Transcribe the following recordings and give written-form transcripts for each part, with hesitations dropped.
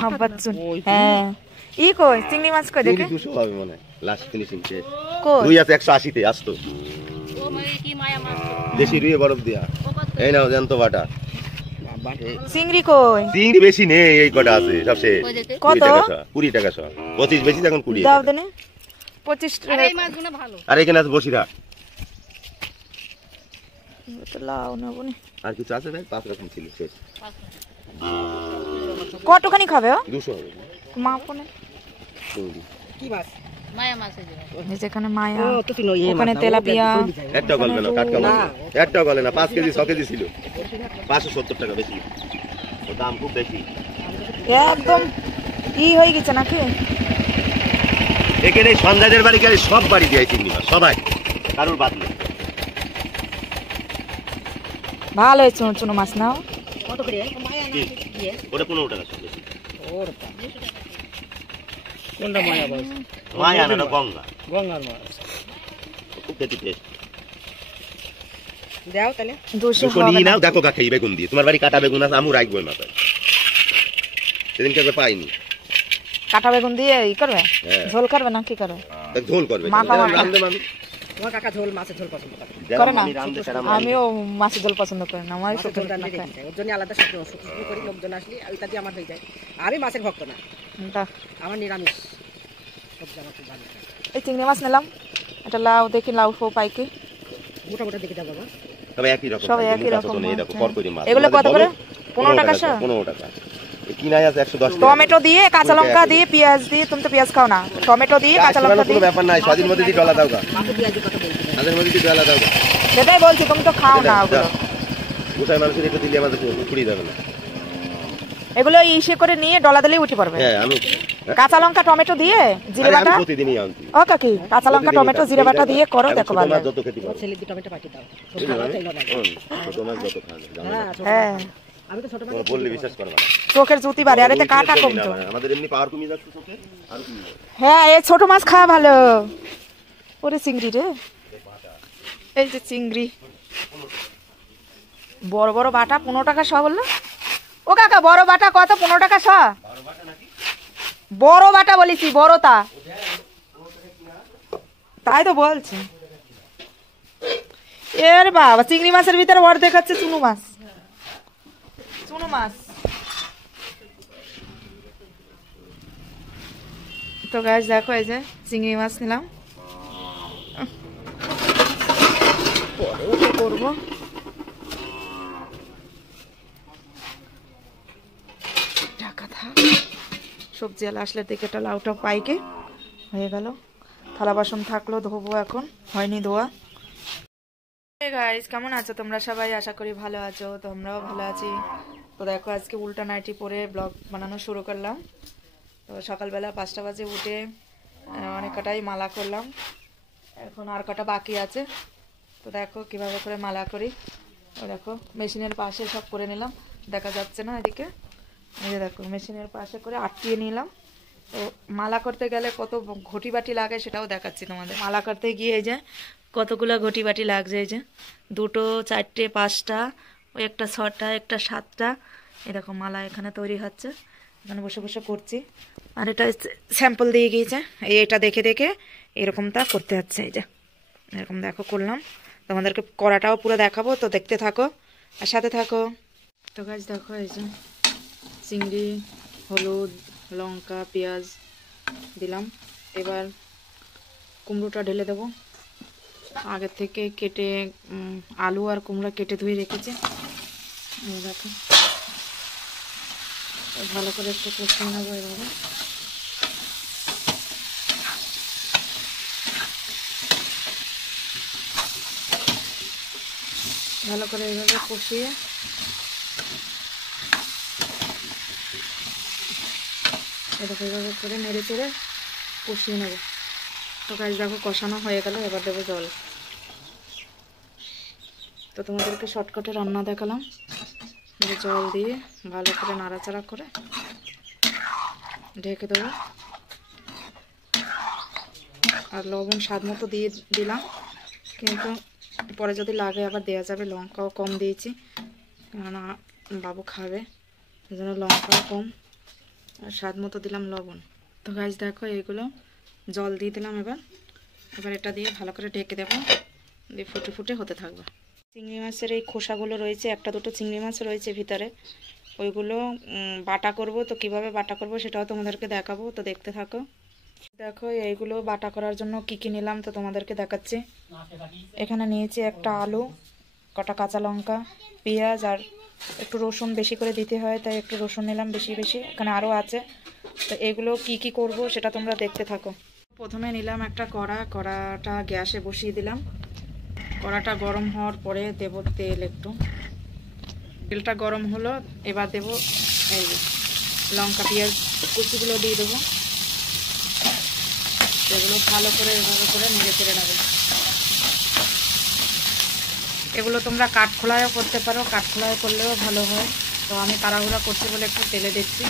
হাব্বাচুন হ্যাঁ ই কই চিংড়ি মাছ কই দেখে 200 হবে মনে লাস্ট ফিনিশিং শেষ কই রুই আছে 180 তে আসতো ও মানে কি মায়া মাছ দেশি রুই বরফ দিয়া এই নাও জ্যান্ত বাটা চিংড়ি কই চিংড়ি বেশি নেই এই কটা আছে সবচেয়ে কত 20 টাকা 25 বেশি এখন 20 দাও দেনে 25 টাকা এই মাছগুলো ভালো আর এখানে আছে বসিরা তো লাও না বনি আর কিছু আছে ভাই 5 রকম ছিল শেষ কতখানি খাবে ও 200 হবে মা কোনে কি মাছ মায়া মাছ এই যেখানে মায়া ও তো তিন এই ওখানে তেলাপিয়া একটা গলবে না টাটকা মাছ একটা গলে না 5 কেজি 6 কেজি ছিল 570 টাকা বেশি তো দাম খুব বেশি একদম ই হয়ে গেছে নাকি এখানে সন্ধ্যাদের বাড়ি গেলে সব বাড়ি দিয়ে চিংড়ি মাছ সবাই কারোর বাদ নেই ভালো হয়েছে চুনো মাছ নাও কত করে মায়া না দিয়ে ওটা 15 টাকা ছিল ওর কোনটা মায়া মাছ মায়া না গঙ্গা গঙ্গার মাছ খুব খেতে টেস্ট দাও তাহলে 200 200 নিয়ে নাও দেখো কাকে এই বেগুন দিয়ে তোমার বাড়ি কাটা বেগুন আছে আমু রাখবো মাথায় সেদিন কাছে পাইনি কাটা বেগুন দিয়ে ই করবে ঝোল করবে না কি করবে দেখ ঝোল করবে রান্ধে আমি তোমার কাকা ঝোল মাছের ঝোল পছন্দ করে করে না আমিও মাছের ঝোল পছন্দ করি না আমার শুকনো রান্না খাই ওর জন্য আলাদা শুকনো করি লোকজন আসলে ওইটা দিয়ে আমার হয়ে যায় আমি মাছের ভক্ত না এটা আমার নিরামিষ সবজি আমার খুব ভালো এই চিংড়ি মাছ নিলাম এটা লাউ দেখি লাউ ফো পাই কি মোটা মোটা দেখে দাও বাবা তবে একই রকম সব একই রকম এই দেখো করকরি মাছ এগুলো কত করে 15 টাকা শ 15 টাকা এই কিনাই আছে 110 টাকা টমেটো দিয়ে কাঁচা লঙ্কা দিয়ে পেঁয়াজ দিয়ে তুমি তো পেঁয়াজ খাও না টমেটো দিয়ে কাঁচা লঙ্কা দিয়ে কোনো ব্যাপার নাই স্বাদের মধ্যে দিয়ে ডলা দাও গা মাকে পেঁয়াজি কথা বলছি স্বাদের মধ্যে দিয়ে ডলা দাও গা সেটাই বলছি তুমি তো খাও না ওগুলো গোটাই মানুষের এটা দিলে আমাদের পুরি যাবে না এগুলো ইসে করে নিয়ে ডলা দিলেই উঠে পড়বে হ্যাঁ আমি কাঁচা লঙ্কা টমেটো দিয়ে জিরে আমি বাটা প্রতিদিনই আনছি ও কাকি কাঁচা লঙ্কা টমেটো জিরে বাটা দিয়ে করো দেখো ভালো যত খেতে পারো ছেলে দি টমেটো পাঠিয়ে দাও ছোট মাছ যত খান হ্যাঁ আমি তো ছোট মাছ বললে বিশ্বাস করবে না চোখের জুতি বাড়ে আরে তো কাটা কমতো আমাদের এমনি পাওয়ার কমে যাচ্ছে চোখে আর কমে যাচ্ছে হ্যাঁ এই ছোট মাছ খাওয়া ভালো ওরে চিংড়ি রে এই যে চিংড়ি বড় বড় বাটা 15 টাকা শ বললো ও কাকা বড় বাটা কত 15 টাকা শ বড় বাটা বলেছি বড়টা তাই তো বলছি এর বাবা চিংড়ি মাছের ভিতরে বড় দেখাচ্ছে চুনো মাছ তো গাছ দেখো এই যে চিংড়ি মাছ নিলাম পরে করবো ঢাকা থাক সবজি আলা আসলে দেখে একটা লাউটা পাইকে হয়ে গেল থালা বাসন থাকলো ধোবো এখন হয়নি ধোয়া গাইস কেমন আছো তোমরা সবাই আশা করি ভালো আছো তোমরাও ভালো আছি তো দেখো আজকে উল্টা নাইটি পরে ব্লগ বানানো শুরু করলাম তো সকালবেলা 5টা বাজে উঠে অনেক কটাই মালা করলাম এখন আর কটা বাকি আছে তো দেখো কিভাবে করে মালা করি ও দেখো মেশিনের পাশে সব করে নিলাম দেখা যাচ্ছে না এদিকে এই যে দেখো মেশিনের পাশে করে আটকিয়ে নিলাম তো মালা করতে গেলে কত ঘটি বাটি লাগে সেটাও দেখাচ্ছি তোমাদের মালা করতে গিয়ে এই যে কতগুলো ঘটি বাটি লাগছে এই যে 2টো 4টে 5টা ওই একটা 6টা একটা 7টা এরকম মালা এখানে তৈরি হচ্ছে এখানে বসে বসে করছি আর এটা স্যাম্পল দিয়ে গিয়েছে এটা দেখে দেখে এরকমটা করতে হচ্ছে এই যে এরকম দেখো করলাম তোমাদেরকে করাটাও পুরো দেখাবো তো দেখতে থাকো আর সাথে থাকো তো গাছ দেখো এই যে চিংড়ি হলুদ লঙ্কা পেঁয়াজ দিলাম এবার কুমড়োটা ঢেলে দেবো আগে থেকে কেটে আলু আর কুমড়া কেটে ধুয়ে রেখেছি দেখো ভালো করে একটু কষিয়ে নেবো এভাবে ভালো করে এইভাবে কষিয়ে এরকম এইভাবে করে নেড়ে চেড়ে কষিয়ে নেব তো গাছ দেখো কষানো হয়ে গেল এবার দেবো জল তো তোমাদেরকে শর্টকাটে রান্না দেখালাম জল দিয়ে ভালো করে নাড়াচাড়া করে ঢেকে দেবো আর লবণ স্বাদ মতো দিয়ে দিলাম কিন্তু পরে যদি লাগে আবার দেওয়া যাবে লঙ্কাও কম দিয়েছি কেননা বাবু খাবে এই জন্য লঙ্কাও কম আর স্বাদ মতো দিলাম লবণ। তো গাছ দেখো এইগুলো জল দিয়ে দিলাম। এবার এটা দিয়ে ভালো করে ঢেকে দেবো, দিয়ে ফুটে ফুটে হতে থাকবে। চিংড়ি মাছের এই খোসাগুলো রয়েছে, একটা দুটো চিংড়ি মাছ রয়েছে ভিতরে, ওইগুলো বাটা করব। তো কিভাবে বাটা করব সেটাও তোমাদেরকে দেখাবো, তো দেখতে থাকো। দেখো এইগুলো বাটা করার জন্য কি কি নিলাম তো তোমাদেরকে দেখাচ্ছি। এখানে নিয়েছি একটা আলু, কটা কাঁচা লঙ্কা, পেঁয়াজ, আর একটু রসুন বেশি করে দিতে হয় তাই একটু রসুন নিলাম বেশি বেশি। এখানে আরও আছে। তো এগুলো কি কি করব সেটা তোমরা দেখতে থাকো। প্রথমে নিলাম একটা কড়াটা গ্যাসে বসিয়ে দিলাম। কড়াটা গরম হওয়ার পরে দেব তেল একটু। তেলটা গরম হলো, এবার দেব এই লঙ্কা পেঁয়াজ কুচিগুলো দিয়ে দেবো। এগুলো ভালো করে এভাবে করে নেড়ে চেড়ে নেবে। এগুলো তোমরা কাঠখোলায়ও করতে পারো, কাঠখোলায় করলেও ভালো হয়। তো আমি তাড়াহুড়া করছি বলে একটু তেলে দিচ্ছি।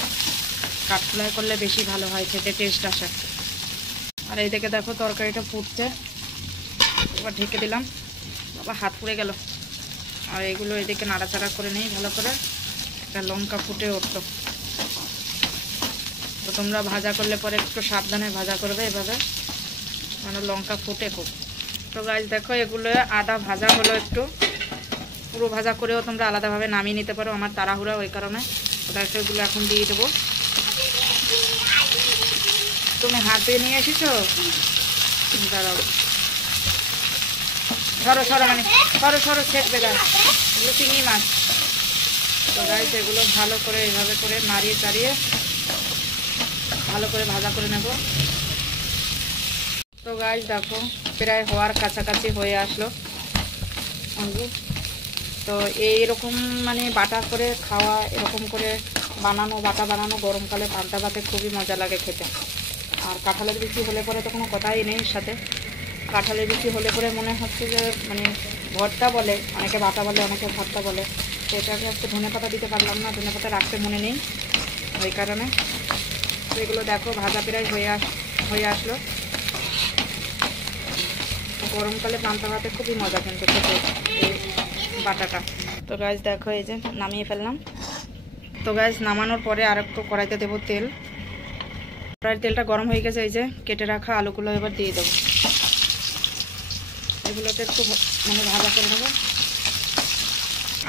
কাঠখোলায় করলে বেশি ভালো হয়, খেতে টেস্ট আসে। আর এই দিকে দেখো তরকারিটা ফুটছে, এবার ঢেকে দিলাম। বাবা হাত পুড়ে গেল। আর এগুলো এদিকে নাড়াচাড়া করে নেই ভালো করে। একটা লঙ্কা ফুটে উঠলো। তো তোমরা ভাজা করলে পরে একটু সাবধানে ভাজা করবে এভাবে, মানে লঙ্কা ফুটে খুব। তো গাছ দেখো এগুলো আদা ভাজা হলো একটু, পুরো ভাজা করেও তোমরা আলাদাভাবে নামিয়ে নিতে পারো। আমার তাড়াহুড়া ওই কারণে। ওদেরকে এগুলো এখন দিয়ে দেবো। তুমি হাতে নিয়ে এসেছো, দাঁড়াও, সরো মানে সরো ছেঁকবে গাছ। এগুলো চিংড়ি মাছ। তো গাছ এগুলো ভালো করে এইভাবে করে নাড়িয়ে চাড়িয়ে ভালো করে ভাজা করে নেব। তো গাছ দেখো প্রায় হওয়ার কাছাকাছি হয়ে আসলো। তো এইরকম মানে বাটা করে খাওয়া, এরকম করে বাটা বানানো গরমকালে পান্তা ভাতে খুবই মজা লাগে খেতে। আর কাঁঠালের বিচি হলে পরে তো কোনো কথাই নেই সাথে। কাঁঠালের বিচি হলে পরে মনে হচ্ছে যে মানে ভর্তা বলে, অনেকে বাটা বলে, অনেকে ভর্তা বলে। তো এটাকে একটু ধনেপাতা দিতে পারলাম না, ধনেপাতা রাখতে মনে নেই ওই কারণে। তো এগুলো দেখো ভাজা প্রায় হয়ে আসলো। গরমকালে পান্তা ভাতে খুবই মজা কিন্তু খেতে এই বাটাটা। তো গাছ দেখো এই যে নামিয়ে ফেললাম। তো গাছ নামানোর পরে আর একটু কড়াইতে দেবো তেল। কড়াইয়ের তেলটা গরম হয়ে গেছে, এই যে কেটে রাখা আলুগুলো এবার দিয়ে দেবো। এগুলোকে একটু মানে ভাজা করে নেবো।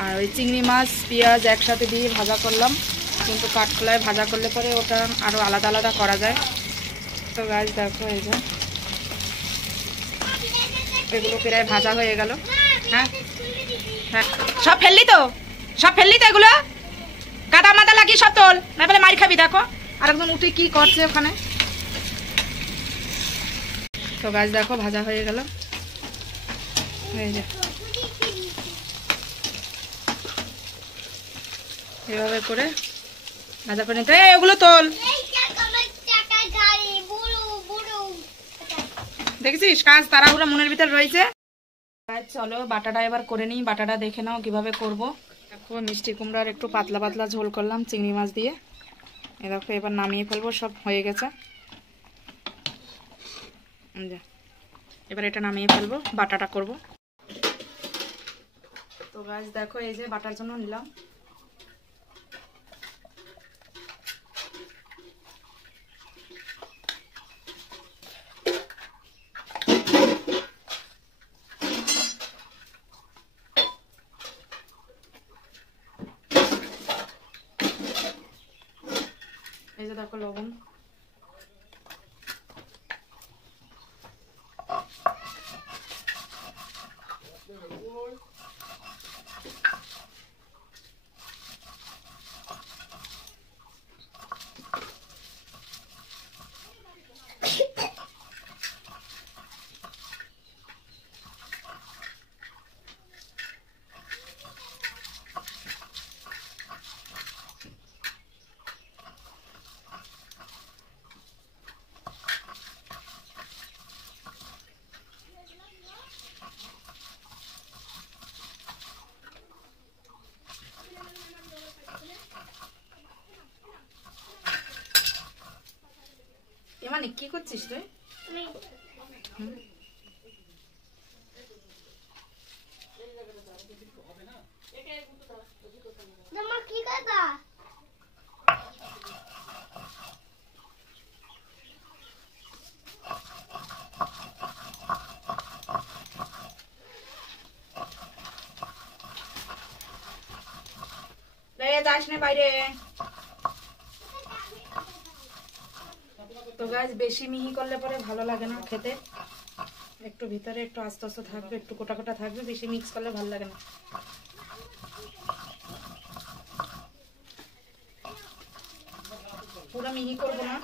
আর ওই চিংড়ি মাছ পেঁয়াজ একসাথে দিয়ে ভাজা করলাম, কিন্তু কাঠখোলায় ভাজা করলে পরে ওটা আরও আলাদা আলাদা করা যায়। তো গাছ দেখো এই যে এগুলো প্রায় ভাজা হয়ে গেল। হ্যাঁ হ্যাঁ, সব ফেললি তো এগুলো কাদা মাদা লাগিয়ে সব তোল, না বলে মারি খাবি। দেখো আর একদম উঠে কি করছে ওখানে। তো গাছ দেখো ভাজা হয়ে গেল। এই যে এভাবে করে ভাজা করে নিতে। ওগুলো তোল, দেখেছিস কাজ তাড়াহুড়া মনের ভিতর রয়েছে। চলো বাটাটা এবার করে নিই। বাটাটা দেখে নাও কিভাবে করব। দেখো মিষ্টি কুমড়ার একটু পাতলা পাতলা ঝোল করলাম চিংড়ি মাছ দিয়ে। এ দেখো এবার নামিয়ে ফেলবো, সব হয়ে গেছে। এবার এটা নামিয়ে ফেলবো, বাটাটা করব। তো গাছ দেখো এই যে বাটার জন্য নিলাম। এই যে দেখো লবণ, মানে কি করছিস তুই? যাস না বাইরে। তো গাইস বেশি মিহি করলে পরে ভালো লাগে না খেতে, একটু ভিতরে একটু আস্তে আস্তে থাকবে, একটু কোটা কোটা থাকবে, বেশি মিক্স করলে ভালো লাগে না। পুরো মিহি করবো না।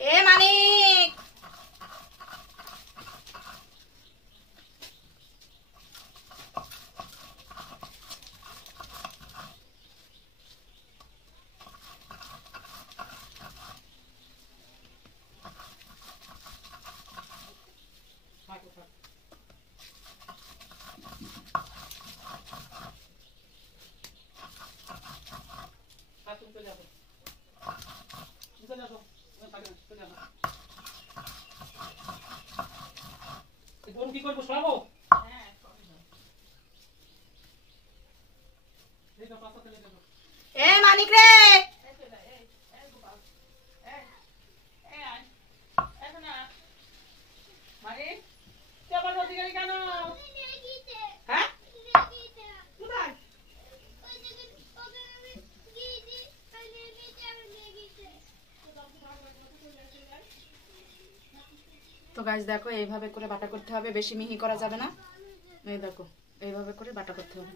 এ মানিক, কি করবো শোনাবো? এ মানিক রে, তো গাইস দেখো এইভাবে করে বাটা করতে হবে, বেশি মিহি করা যাবে না। এই দেখো এইভাবে করে বাটা করতে হবে।